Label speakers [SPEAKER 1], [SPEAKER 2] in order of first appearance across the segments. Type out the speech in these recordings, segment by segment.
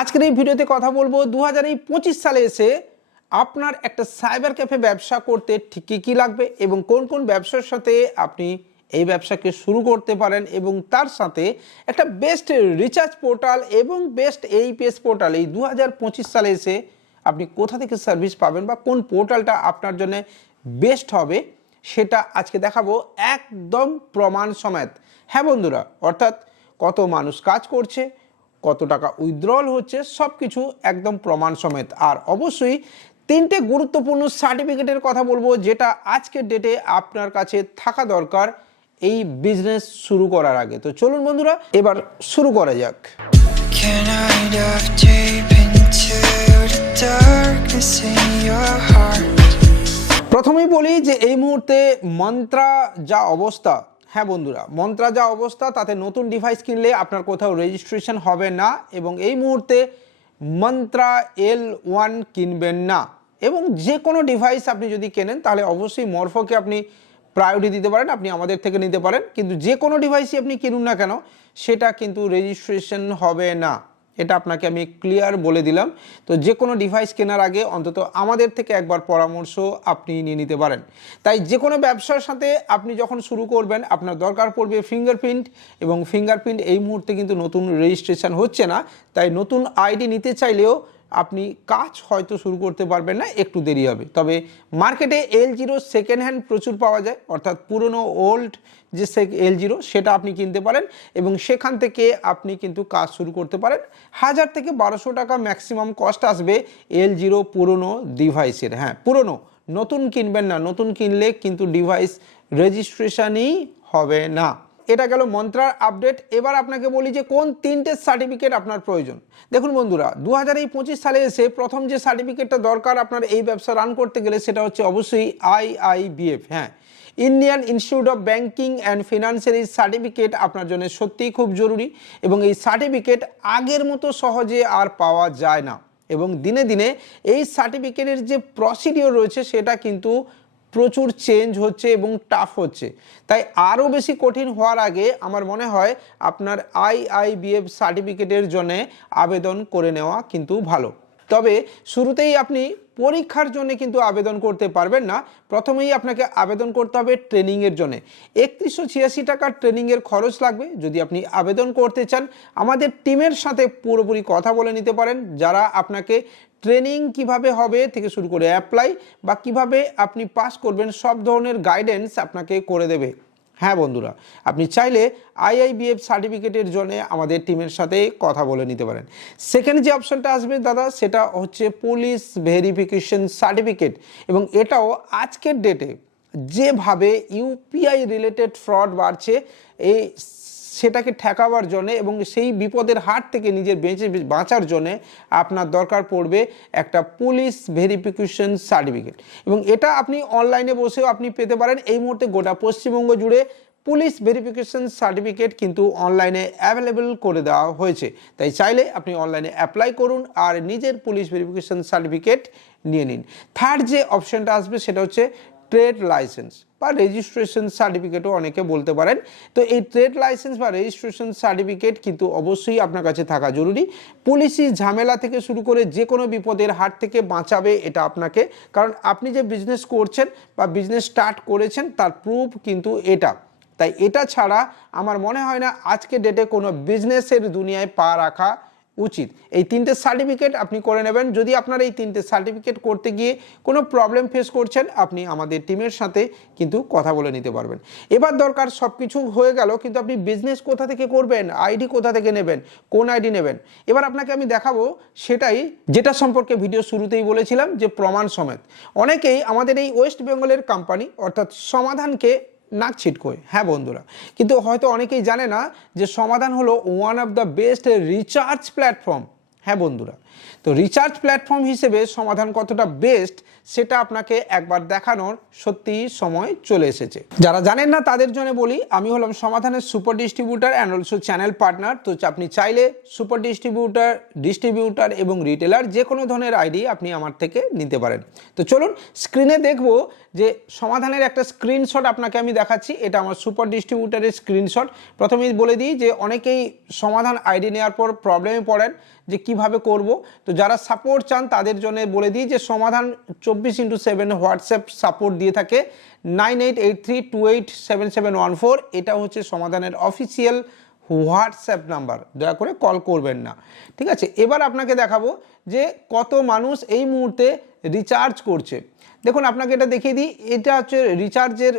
[SPEAKER 1] আজকের এই ভিডিওতে কথা বলব দু হাজার সালে এসে আপনার একটা সাইবার ক্যাফে ব্যবসা করতে ঠিক কী কী লাগবে এবং কোন কোন ব্যবসার সাথে আপনি এই ব্যবসাকে শুরু করতে পারেন এবং তার সাথে একটা বেস্ট রিচার্জ পোর্টাল এবং বেস্ট এইপিএস পোর্টাল, এই দু হাজার পঁচিশ সালে এসে আপনি কোথা থেকে সার্ভিস পাবেন বা কোন পোর্টালটা আপনার জন্য বেস্ট হবে সেটা আজকে দেখাবো একদম প্রমাণ সমেত। হ্যাঁ বন্ধুরা, অর্থাৎ কত মানুষ কাজ করছে কত টাকা উইথড্রল হচ্ছে সব কিছু একদম প্রমাণ সমেত। আর অবশ্যই তিনটে গুরুত্বপূর্ণ সার্টিফিকেটের কথা বলব যেটা আজকের ডেটে আপনার কাছে থাকা দরকার এই বিজনেস শুরু করার আগে। তো চলুন বন্ধুরা এবার শুরু করা যাক? প্রথমেই বলি যে এই মুহূর্তে মন্ত্রা যা অবস্থা হ্যাঁ বন্ধুরা, মন্ত্রা যা অবস্থা, তাতে নতুন ডিভাইস কিনলে আপনার কোথাও রেজিস্ট্রেশন হবে না এবং এই মুহূর্তে মন্ত্রা এল ওয়ান কিনবেন না। এবং যে কোনো ডিভাইস আপনি যদি কেনেন, তাহলে অবশ্যই মর্ফকে আপনি প্রায়োরিটি দিতে পারেন, আপনি আমাদের থেকে নিতে পারেন। কিন্তু যে কোনো ডিভাইসই আপনি কিনুন না কেন, সেটা কিন্তু রেজিস্ট্রেশন হবে না। এটা আপনাকে আমি ক্লিয়ার বলে দিলাম। তো যে কোনো ডিভাইস কেনার আগে অন্তত আমাদের থেকে একবার পরামর্শ আপনি নিয়ে নিতে পারেন। তাই যে কোনো ব্যবসার সাথে আপনি যখন শুরু করবেন, আপনার দরকার পড়বে ফিঙ্গারপ্রিন্ট এবং ফিঙ্গারপ্রিন্ট এই মুহূর্তে কিন্তু নতুন রেজিস্ট্রেশন হচ্ছে না। তাই নতুন আইডি নিতে চাইলেও আপনি কাজ হয়তো শুরু করতে পারবেন না, একটু দেরি হবে। তবে মার্কেটে এল জিরো সেকেন্ড হ্যান্ড প্রচুর পাওয়া যায়, অর্থাৎ পুরনো ওল্ড যে এল জিরো সেটা আপনি কিনতে পারেন এবং সেখান থেকে আপনি কিন্তু কাজ শুরু করতে পারেন। হাজার থেকে বারোশো টাকা ম্যাক্সিমাম কস্ট আসবে এল জিরো পুরনো ডিভাইসের হ্যাঁ পুরনো, নতুন কিনবেন না, নতুন কিনলে কিন্তু ডিভাইস রেজিস্ট্রেশনই হবে না। এটা গেল মন্ত্রার আপডেট। এবার আপনাকে বলি যে কোন তিনটে সার্টিফিকেট আপনার প্রয়োজন। দেখুন বন্ধুরা দু হাজার এই পঁচিশ সালে এসে প্রথম যে সার্টিফিকেটটা দরকার আপনার এই ব্যবসা রান করতে গেলে সেটা হচ্ছে অবশ্যই আইআইবিএফ হ্যাঁ। Indian institute of banking and ফিনান্সের এই সার্টিফিকেট আপনার জন্য সত্যিই খুব জরুরি এবং এই সার্টিফিকেট আগের মতো সহজে আর পাওয়া যায় না। এবং দিনে দিনে এই সার্টিফিকেটের যে প্রসিডিওর রয়েছে সেটা কিন্তু প্রচুর চেঞ্জ হচ্ছে এবং টাফ হচ্ছে। তাই আরও বেশি কঠিন হওয়ার আগে আমার মনে হয় আপনার আইআইবিএফ সার্টিফিকেটের জন্য আবেদন করে নেওয়া কিন্তু ভালো। তবে শুরুতেই আপনি পরীক্ষার জন্য কিন্তু আবেদন করতে পারবেন না। প্রথমেই আপনাকে আবেদন করতে হবে ট্রেনিংয়ের জন্য। একত্রিশশো ছিয়াশি টাকার ট্রেনিংয়ের খরচ লাগবে যদি আপনি আবেদন করতে চান। আমাদের টিমের সাথে পুরোপুরি কথা বলে নিতে পারেন। যারা আপনাকে ট্রেনিং কীভাবে হবে থেকে শুরু করে অ্যাপ্লাই বা কীভাবে আপনি পাস করবেন সব ধরনের গাইডেন্স আপনাকে করে দেবে। হ্যাঁ বন্ধুরা, আপনি চাইলে আইআইবিএফ সার্টিফিকেটের জন্য আমাদের টিমের সাথে কথা বলে নিতে পারেন। সেকেন্ড যে অপশনটা আসবে দাদা, সেটা হচ্ছে পুলিশ ভেরিফিকেশন সার্টিফিকেট এবং এটাও আজকের ডেটে যেভাবে ইউপিআই রিলেটেড ফ্রড বাড়ছে, এই সেটাকে ঠেকাবার জন্যে এবং সেই বিপদের হাত থেকে নিজের বেঁচে বাঁচার জন্যে আপনার দরকার পড়বে একটা পুলিশ ভেরিফিকেশন সার্টিফিকেট। এবং এটা আপনি অনলাইনে বসেও আপনি পেতে পারেন। এই মুহূর্তে গোটা পশ্চিমবঙ্গ জুড়ে পুলিশ ভেরিফিকেশন সার্টিফিকেট কিন্তু অনলাইনে অ্যাভেলেবেল করে দেওয়া হয়েছে। তাই চাইলে আপনি অনলাইনে অ্যাপ্লাই করুন আর নিজের পুলিশ ভেরিফিকেশন সার্টিফিকেট নিয়ে নিন। থার্ড যে অপশনটা আসবে সেটা হচ্ছে ট্রেড লাইসেন্স বা রেজিস্ট্রেশন সার্টিফিকেটও অনেকে বলতে পারেন। তো এই ট্রেড লাইসেন্স বা রেজিস্ট্রেশন সার্টিফিকেট কিন্তু অবশ্যই আপনার কাছে থাকা জরুরি। পুলিশি ঝামেলা থেকে শুরু করে যে কোনো বিপদের হাত থেকে বাঁচাবে এটা আপনাকে। কারণ আপনি যে বিজনেস করছেন বা বিজনেস স্টার্ট করেছেন, তার প্রুফ কিন্তু এটা। তাই এটা ছাড়া আমার মনে হয় না আজকে ডেটে কোনো বিজনেসের দুনিয়ায় পা রাখা উচিত। এই তিনটে সার্টিফিকেট আপনি করে নেবেন। যদি আপনার এই তিনটে সার্টিফিকেট করতে গিয়ে কোনো প্রবলেম ফেস করছেন, আপনি আমাদের টিমের সাথে কিন্তু কথা বলে নিতে পারবেন। এবার দরকার সব কিছু হয়ে গেল, কিন্তু আপনি বিজনেস কোথা থেকে করবেন? আইডি কোথা থেকে নেবেন? কোন আইডি নেবেন? এবার আপনাকে আমি দেখাবো সেটাই যেটা সম্পর্কে ভিডিও শুরুতেই বলেছিলাম, যে প্রমাণ সমেত। অনেকেই আমাদের এই ওয়েস্ট বেঙ্গলের কোম্পানি অর্থাৎ সমাধানকে নাক ছিটকোয়। হ্যাঁ বন্ধুরা, কিন্তু হয়তো অনেকেই জানে না যে সমাধান হলো one of the best recharge platform হ্যাঁ বন্ধুরা তো রিচার্জ প্ল্যাটফর্ম হিসেবে সমাধান কতটা বেস্ট সেটা আপনাকে একবার দেখানোর সত্যিই সময় চলে এসেছে। যারা জানেন না, তাদের জন্য বলি, আমি হলাম সমাধানের super distributor and also channel partner তো আপনি চাইলে সুপার ডিস্ট্রিবিউটার ডিস্ট্রিবিউটার এবং রিটেলার যে কোনো ধরনের আইডি আপনি আমার থেকে নিতে পারেন। তো চলুন স্ক্রিনে দেখব যে সমাধানের একটা স্ক্রিনশট আপনাকে আমি দেখাচ্ছি। এটা আমার সুপার ডিস্ট্রিবিউটারের স্ক্রিনশট প্রথমেই বলে দিই যে অনেকেই সমাধান আইডি নেওয়ার পর প্রবলেমে পড়েন যে কীভাবে করব। তো যারা সাপোর্ট চান, তাদের জন্য বলে দিই যে সমাধান চব্বিশ ইন্টু সেভেন হোয়াটসঅ্যাপ সাপোর্ট দিয়ে থাকে। Nine eight eight three two eight seven seven one four এটা হচ্ছে সমাধানের অফিসিয়াল হোয়াটসঅ্যাপ নাম্বার দয়া করে কল করবেন না। ঠিক আছে, এবার আপনাকে দেখাবো যে কত মানুষ এই মুহূর্তে রিচার্জ করছে। দেখুন, আপনাকে এটা দেখিয়ে দিই, এটা হচ্ছে রিচার্জের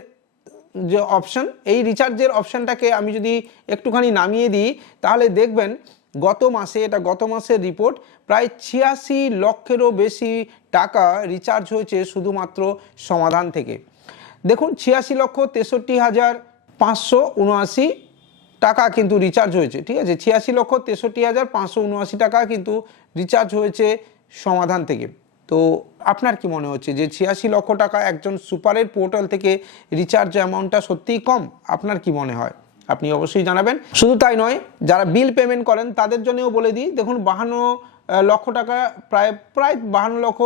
[SPEAKER 1] যে অপশন এই রিচার্জের অপশনটাকে আমি যদি একটুখানি নামিয়ে দিই, তাহলে দেখবেন গত মাসে, এটা গত মাসের রিপোর্ট প্রায় ছিয়াশি লক্ষেরও বেশি টাকা রিচার্জ হয়েছে শুধুমাত্র সমাধান থেকে। দেখুন, ছিয়াশি লক্ষ তেষট্টি হাজার পাঁচশো উনআশি টাকা কিন্তু রিচার্জ হয়েছে, ঠিক আছে? ছিয়াশি লক্ষ তেষট্টি হাজার পাঁচশো উনআশি টাকা কিন্তু রিচার্জ হয়েছে সমাধান থেকে। তো আপনার কি মনে হচ্ছে যে ছিয়াশি লক্ষ টাকা একজন সুপারের পোর্টাল থেকে রিচার্জ অ্যামাউন্টটা সত্যিই কম? আপনার কি মনে হয়? আপনি অবশ্যই জানাবেন। শুধু তাই নয়, যারা বিল পেমেন্ট করেন, তাদের জন্যও বলে দিই, দেখুন, বাহান্ন লক্ষ টাকা, প্রায় প্রায় বাহান্ন লক্ষ,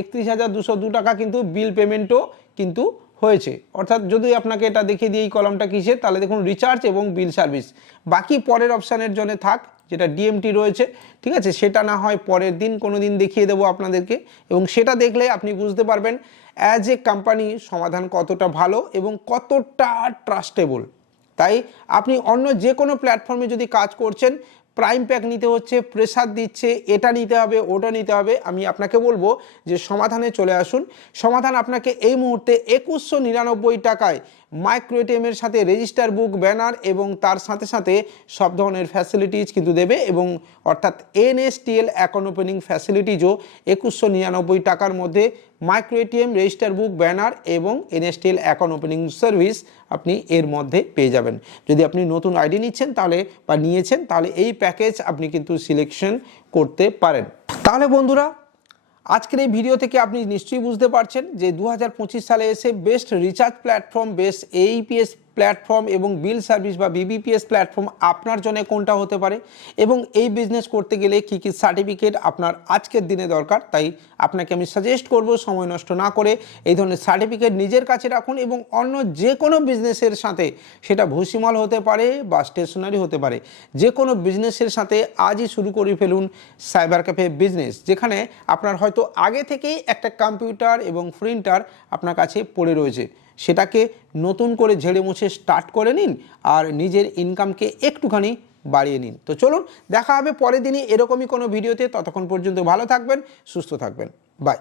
[SPEAKER 1] একত্রিশ হাজার দুশো দু টাকা কিন্তু বিল পেমেন্টও কিন্তু হয়েছে। অর্থাৎ যদি আপনাকে এটা দেখিয়ে দিই এই কলমটা কিসের, তাহলে দেখুন, রিচার্জ এবং বিল সার্ভিস। বাকি পরের অপশানের জন্য থাক, যেটা ডিএমটি রয়েছে, ঠিক আছে? সেটা না হয় পরের দিন, কোনো দিন দেখিয়ে দেবো আপনাদেরকে। এবং সেটা দেখলে আপনি বুঝতে পারবেন, অ্যাজ এ কোম্পানি সমাধান কতটা ভালো এবং কতটা ট্রাস্টেবল। তাই আপনি অন্য যে কোনো প্ল্যাটফর্মে যদি কাজ করছেন প্রাইম প্যাক নিতে হচ্ছে প্রেসার দিচ্ছে, এটা নিতে হবে, ওটা নিতে হবে, আমি আপনাকে বলব যে সমাধানে চলে আসুন। সমাধান আপনাকে এই মুহূর্তে একুশশো নিরানব্বই টাকায় মাইক্রোএটিএমের সাথে রেজিস্টার বুক ব্যানার এবং তার সাথে সাথে সব ধরনের ফ্যাসিলিটিস কিন্তু দেবে এবং অর্থাৎ এনএসটিএল অ্যাকাউন্ট ওপেনিং ফ্যাসিলিটিজও একুশশো নিরানব্বই টাকার মধ্যে micro ATM register book banner এবং এনএসটিএল অ্যাকাউন্ট ওপেনিং সার্ভিস আপনি এর মধ্যে পেয়ে যাবেন। যদি আপনি নতুন আইডি নিচ্ছেন তাহলে বা নিয়েছেন তাহলে এই প্যাকেজ আপনি কিন্তু সিলেকশন করতে পারেন। তাহলে বন্ধুরা আজকের এই ভিডিও থেকে আপনি নিশ্চয়ই বুঝতে পারছেন যে দু হাজার পঁচিশ সালে এসে best recharge platform best AEPS platform এবং বিল সার্ভিস বা বিবিপিএস প্ল্যাটফর্ম আপনার জন্য কোনটা হতে পারে এবং এই বিজনেস করতে গেলে কী কী সার্টিফিকেট আপনার আজকের দিনে দরকার, তাই আপনাকে আমি সাজেস্ট করব সময় নষ্ট না করে এই ধরনের সার্টিফিকেট নিজের কাছে রাখুন এবং অন্য যে কোনো বিজনেসের সাথে সেটা ভুসিমাল হতে পারে বা স্টেশনারি হতে পারে। যে কোনো বিজনেসের সাথে আজই শুরু করে ফেলুন সাইবার ক্যাফে বিজনেস যেখানে আপনার হয়তো আগে থেকেই একটা কম্পিউটার এবং প্রিন্টার আপনার কাছে পড়ে রয়েছে। সেটাকে নতুন করে ঝেড়ে মুছে স্টার্ট করে নিন আর নিজের ইনকামকে একটুখানি বাড়িয়ে নিন। তো চলুন, দেখা হবে পরের দিনই এরকমই কোনো ভিডিওতে ততক্ষণ পর্যন্ত ভালো থাকবেন, সুস্থ থাকবেন। বাই